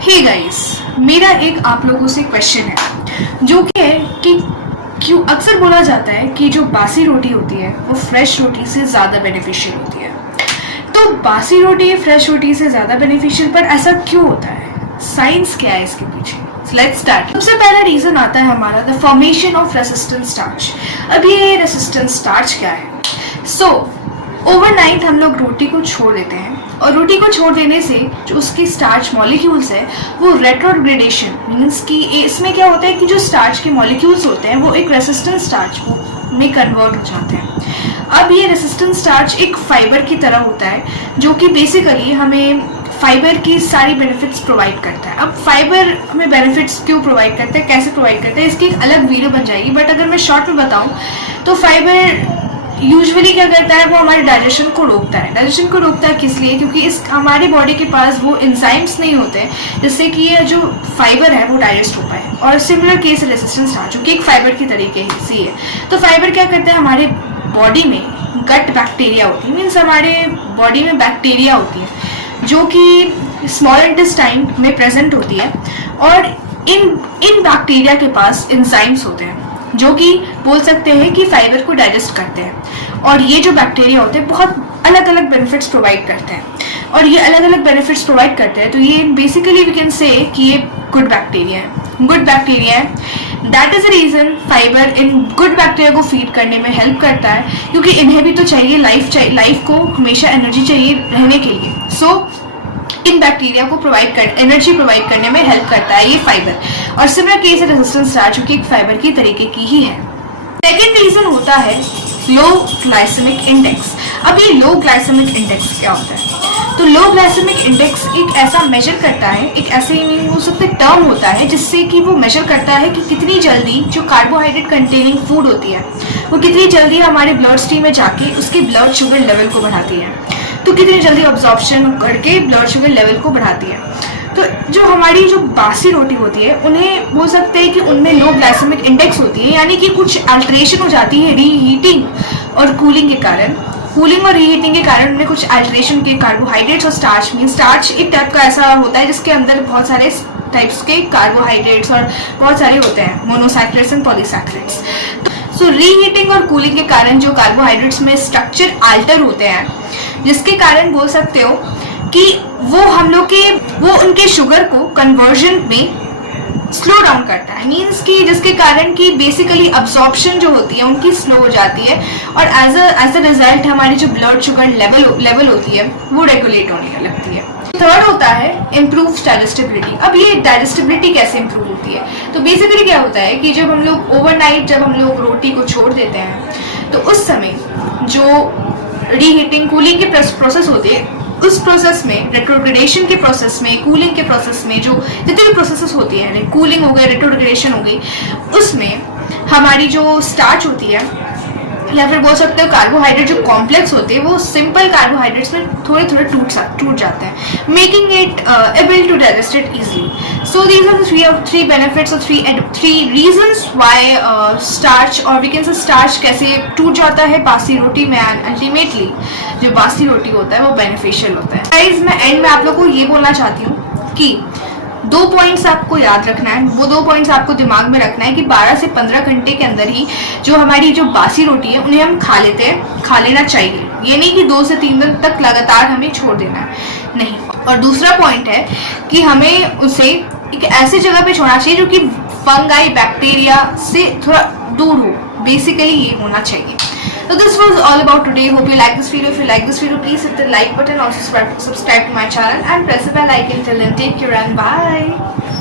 Hey guys, मेरा एक आप लोगों से क्वेश्चन है जो कि है कि क्यों अक्सर बोला जाता है कि जो बासी रोटी होती है वो फ्रेश रोटी से ज़्यादा बेनिफिशियल होती है। तो बासी रोटी फ्रेश रोटी से ज़्यादा बेनिफिशियल, पर ऐसा क्यों होता है? साइंस क्या है इसके पीछे? Let's start. सबसे पहला रीज़न आता है हमारा the formation of resistant starch. अब ये रेसिस्टेंट स्टार्च क्या है? ओवरनाइट हम लोग रोटी को छोड़ देते हैं और रोटी को छोड़ देने से जो उसकी स्टार्च मॉलिक्यूल्स है वो रेट्रोग्रेडेशन मीन्स कि इसमें क्या होता है कि जो स्टार्च के मॉलिक्यूल्स होते हैं वो एक रेसिस्टेंट स्टार्च में कन्वर्ट हो जाते हैं। अब ये रेसिस्टेंट स्टार्च एक फाइबर की तरह होता है जो कि बेसिकली हमें फाइबर की सारी बेनिफिट्स प्रोवाइड करता है। अब फाइबर हमें बेनिफिट्स क्यों प्रोवाइड करता है, कैसे प्रोवाइड करता है, इसकी एक अलग वीडियो बन जाएगी, बट अगर मैं शॉर्ट में बताऊं तो फाइबर यूजुअली क्या करता है, वो हमारे डाइजेशन को रोकता है। डाइजेशन को रोकता है किस लिए? क्योंकि इस हमारी बॉडी के पास वो एंजाइम्स नहीं होते जिससे कि ये जो फाइबर है वो डाइजेस्ट हो पाए। और सिमिलर केस रेसिस्टेंस स्टार्च जो कि एक फाइबर की तरीके से है। तो फाइबर क्या करता है, हमारे बॉडी में गट बैक्टीरिया होती है, मीन्स हमारे बॉडी में बैक्टीरिया होती है जो कि स्मॉल इंटेस्टाइन में प्रेजेंट होती है और इन बैक्टीरिया के पास एंजाइम्स होते हैं जो कि बोल सकते हैं कि फाइबर को डाइजेस्ट करते हैं। और ये जो बैक्टीरिया होते हैं बहुत अलग अलग बेनिफिट्स प्रोवाइड करते हैं और ये अलग अलग बेनिफिट्स प्रोवाइड करते हैं। तो ये बेसिकली वी कैन से कि ये गुड बैक्टीरिया है। That is the reason fibre in good bacteria को फीड करने में हेल्प करता है, क्योंकि इन्हें भी तो चाहिए लाइफ को हमेशा एनर्जी चाहिए रहने के लिए। इन बैक्टीरिया को एनर्जी प्रोवाइड करने में हेल्प करता है ये फाइबर। और सिमिलर केस रेजिस्टेंस स्टार्च जो कि एक फाइबर की तरीके की ही है। सेकेंड रीजन होता है लो ग्लाइसेमिक इंडेक्स। अब ये लो ग्लाइसेमिक इंडेक्स क्या होता है? तो लो ग्लाइसेमिक इंडेक्स एक ऐसा मेजर करता है, एक ऐसे हो सकता है टर्म होता है जिससे कि वो मेजर करता है कि कितनी जल्दी जो कार्बोहाइड्रेट कंटेनिंग फूड होती है वो कितनी जल्दी हमारे ब्लड स्ट्रीम में जाके उसके ब्लड शुगर लेवल को बढ़ाती है। तो कितनी जल्दी ऑब्जॉर्प्शन करके ब्लड शुगर लेवल को बढ़ाती है। तो जो हमारी जो बासी रोटी होती है उन्हें बोल सकते हैं कि उनमें लो ग्लाइसेमिक इंडेक्स होती है, यानी कि कुछ अल्ट्रेशन हो जाती है रीहीटिंग और कूलिंग के कारण। कूलिंग और रीहीटिंग के कारण उनमें कुछ अल्ट्रेशन के कार्बोहाइड्रेट्स और स्टार्च एक टाइप का ऐसा होता है जिसके अंदर बहुत सारे टाइप्स के कार्बोहाइड्रेट्स और बहुत सारे होते हैं monosaccharides and polysaccharides. So reheating और कूलिंग के कारण जो कार्बोहाइड्रेट्स में स्ट्रक्चर अल्टर होते हैं, जिसके कारण बोल सकते हो कि वो उनके शुगर को कन्वर्जन में स्लो डाउन करता है। मीन्स कि जिसके कारण कि बेसिकली अब्जॉर्प्शन जो होती है उनकी स्लो हो जाती है और एज अ रिजल्ट हमारी जो ब्लड शुगर लेवल होती है वो रेगुलेट होने लगती है। थर्ड होता है इम्प्रूव डाइजेस्टिबिलिटी। अब ये डाइजेस्टिबिलिटी कैसे इम्प्रूव होती है? तो बेसिकली क्या होता है कि जब हम लोग ओवरनाइट जब हम लोग रोटी को छोड़ देते हैं तो उस समय जो रीहीटिंग कूलिंग की प्रोसेस होती है उस प्रोसेस में, रेट्रोग्रेडेशन के प्रोसेस में, कूलिंग के प्रोसेस में, जो जितनी भी प्रोसेसेस होती है, कूलिंग हो गई, रेट्रोग्रेडेशन हो गई, उसमें हमारी जो स्टार्च होती है या फिर बोल सकते हो कार्बोहाइड्रेट जो कॉम्प्लेक्स होते हैं वो सिंपल कार्बोहाइड्रेट्स में थोड़े थोड़े टूट जाते हैं, making it able to digest it easily. So these are the three benefits और थ्री रीजंस व्हाई स्टार्च और वी कैन से स्टार्च कैसे टूट जाता है बासी रोटी में, एंड अल्टीमेटली जो बासी रोटी होता है वो बेनिफिशियल होता है। गाइस, मैं एंड में आप लोग को ये बोलना चाहती हूँ कि 2 पॉइंट्स आपको याद रखना है। वो 2 पॉइंट्स आपको दिमाग में रखना है कि 12 से 15 घंटे के अंदर ही जो हमारी जो बासी रोटी है उन्हें हम खा लेना चाहिए। ये नहीं कि 2 से 3 दिन तक लगातार हमें छोड़ देना है, नहीं। और दूसरा पॉइंट है कि हमें उसे एक ऐसी जगह पे छोड़ना चाहिए जो कि फंगाई बैक्टीरिया से थोड़ा दूर हो। बेसिकली ये होना चाहिए। So this was all about today. Hope you like this video. If you like this video, please hit the like button. Also subscribe to my channel and press the bell icon. Till then, take care and bye.